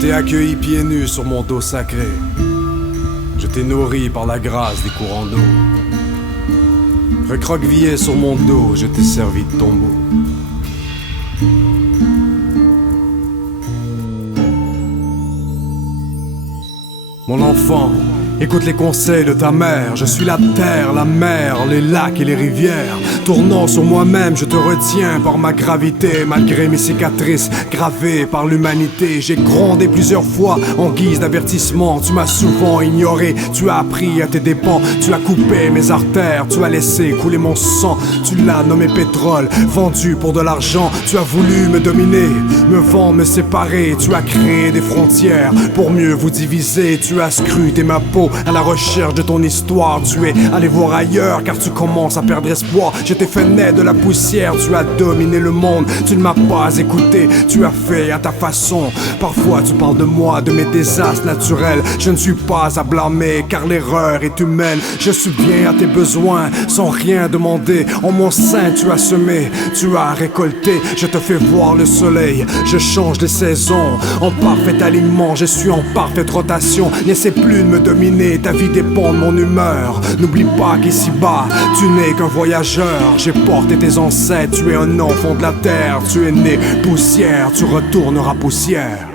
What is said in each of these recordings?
t'ai accueilli pieds nus sur mon dos sacré. Je t'ai nourri par la grâce des courants d'eau. Recroquevillé sur mon dos, je t'ai servi de tombeau. Mon enfant, écoute les conseils de ta mère. Je suis la terre, la mer, les lacs et les rivières. Tournant sur moi-même, je te retiens par ma gravité. Malgré mes cicatrices gravées par l'humanité, j'ai grondé plusieurs fois en guise d'avertissement. Tu m'as souvent ignoré, tu as appris à tes dépens. Tu as coupé mes artères, tu as laissé couler mon sang. Tu l'as nommé pétrole, vendu pour de l'argent. Tu as voulu me dominer, me vendre, me séparer. Tu as créé des frontières pour mieux vous diviser. Tu as scruté ma peau à la recherche de ton histoire. Tu es allé voir ailleurs car tu commences à perdre espoir. Je t'ai fait naître de la poussière, tu as dominé le monde. Tu ne m'as pas écouté, tu as fait à ta façon. Parfois tu parles de moi, de mes désastres naturels. Je ne suis pas à blâmer car l'erreur est humaine. Je subviens à tes besoins sans rien demander. En mon sein tu as semé, tu as récolté. Je te fais voir le soleil, je change les saisons. En parfait alignement, je suis en parfaite rotation. N'essaie plus de me dominer, ta vie dépend de mon humeur. N'oublie pas qu'ici-bas, tu n'es qu'un voyageur. J'ai porté tes ancêtres, tu es un enfant de la terre. Tu es né poussière, tu retourneras poussière.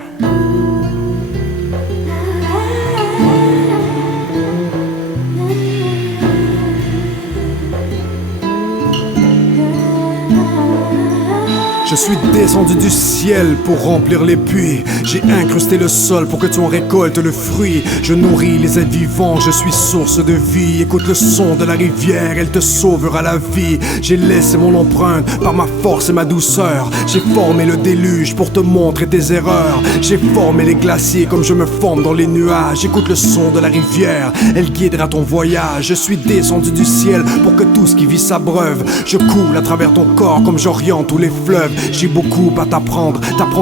Je suis descendu du ciel pour remplir les puits. J'ai incrusté le sol pour que tu en récoltes le fruit. Je nourris les êtres vivants, je suis source de vie. Écoute le son de la rivière, elle te sauvera la vie. J'ai laissé mon empreinte par ma force et ma douceur. J'ai formé le déluge pour te montrer tes erreurs. J'ai formé les glaciers comme je me forme dans les nuages. Écoute le son de la rivière, elle guidera ton voyage. Je suis descendu du ciel pour que tout ce qui vit s'abreuve. Je coule à travers ton corps comme j'oriente tous les fleuves. J'ai beaucoup à t'apprendre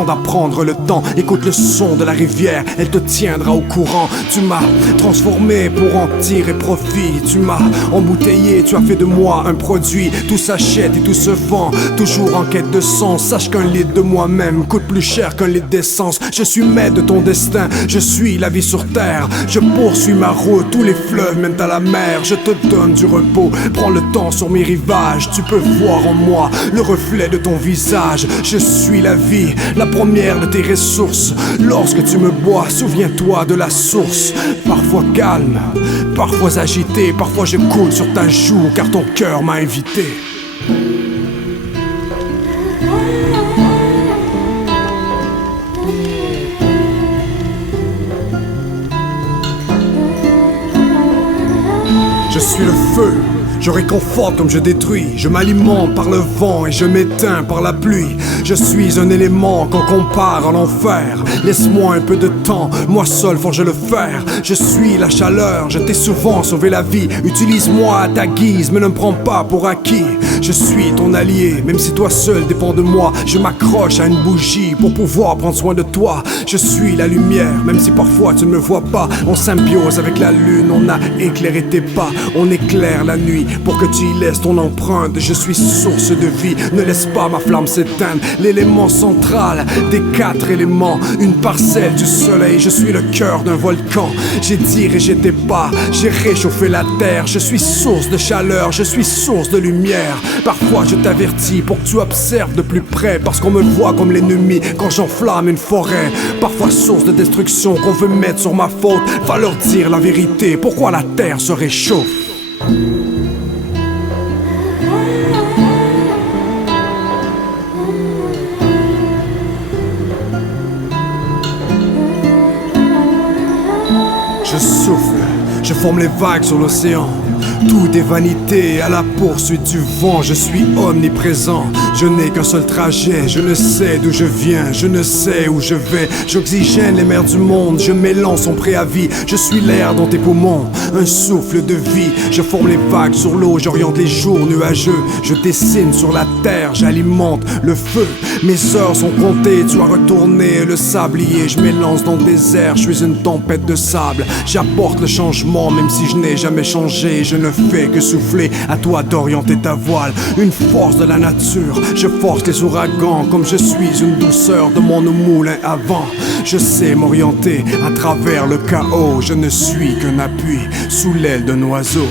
à prendre le temps. Écoute le son de la rivière, elle te tiendra au courant. Tu m'as transformé pour en tirer profit. Tu m'as embouteillé, tu as fait de moi un produit. Tout s'achète et tout se vend, toujours en quête de sens. Sache qu'un litre de moi-même coûte plus cher qu'un litre d'essence. Je suis maître de ton destin, je suis la vie sur terre. Je poursuis ma route, tous les fleuves mènent à la mer. Je te donne du repos, prends le temps sur mes rivages. Tu peux voir en moi le reflet de ton visage. Je suis la vie, la première de tes ressources. Lorsque tu me bois, souviens-toi de la source. Parfois calme, parfois agité. Parfois je coule sur ta joue car ton cœur m'a invité. Je suis le feu, je réconforte comme je détruis. Je m'alimente par le vent et je m'éteins par la pluie. Je suis un élément qu'on compare à l'enfer. Laisse-moi un peu de temps, moi seul forge le fer. Je suis la chaleur, je t'ai souvent sauvé la vie. Utilise-moi à ta guise, mais ne me prends pas pour acquis. Je suis ton allié, même si toi seul dépend de moi. Je m'accroche à une bougie pour pouvoir prendre soin de toi. Je suis la lumière, même si parfois tu ne me vois pas. En symbiose avec la lune, on a éclairé tes pas. On éclaire la nuit pour que tu y laisses ton empreinte. Je suis source de vie, ne laisse pas ma flamme s'éteindre. L'élément central des 4 éléments, une parcelle du soleil. Je suis le cœur d'un volcan. J'ai dirigé tes pas, j'ai réchauffé la terre. Je suis source de chaleur, je suis source de lumière. Parfois je t'avertis pour que tu observes de plus près, parce qu'on me voit comme l'ennemi quand j'enflamme une forêt. Parfois source de destruction qu'on veut mettre sur ma faute. Va leur dire la vérité, pourquoi la terre se réchauffe. Je souffle, je forme les vagues sur l'océan. Tout est vanité à la poursuite du vent. Je suis omniprésent, je n'ai qu'un seul trajet. Je ne sais d'où je viens, je ne sais où je vais. J'oxygène les mers du monde, je m'élance en préavis. Je suis l'air dans tes poumons, un souffle de vie. Je forme les vagues sur l'eau, j'oriente les jours nuageux. Je dessine sur la terre, j'alimente le feu. Mes heures sont comptées, tu as retourné le sablier. Je m'élance dans le désert, je suis une tempête de sable. J'apporte le changement même si je n'ai jamais changé. Je ne ne fait que souffler. À toi d'orienter ta voile, une force de la nature. Je force les ouragans comme je suis une douceur de mon moulin à vent. Je sais m'orienter à travers le chaos. Je ne suis qu'un appui sous l'aile d'un oiseau.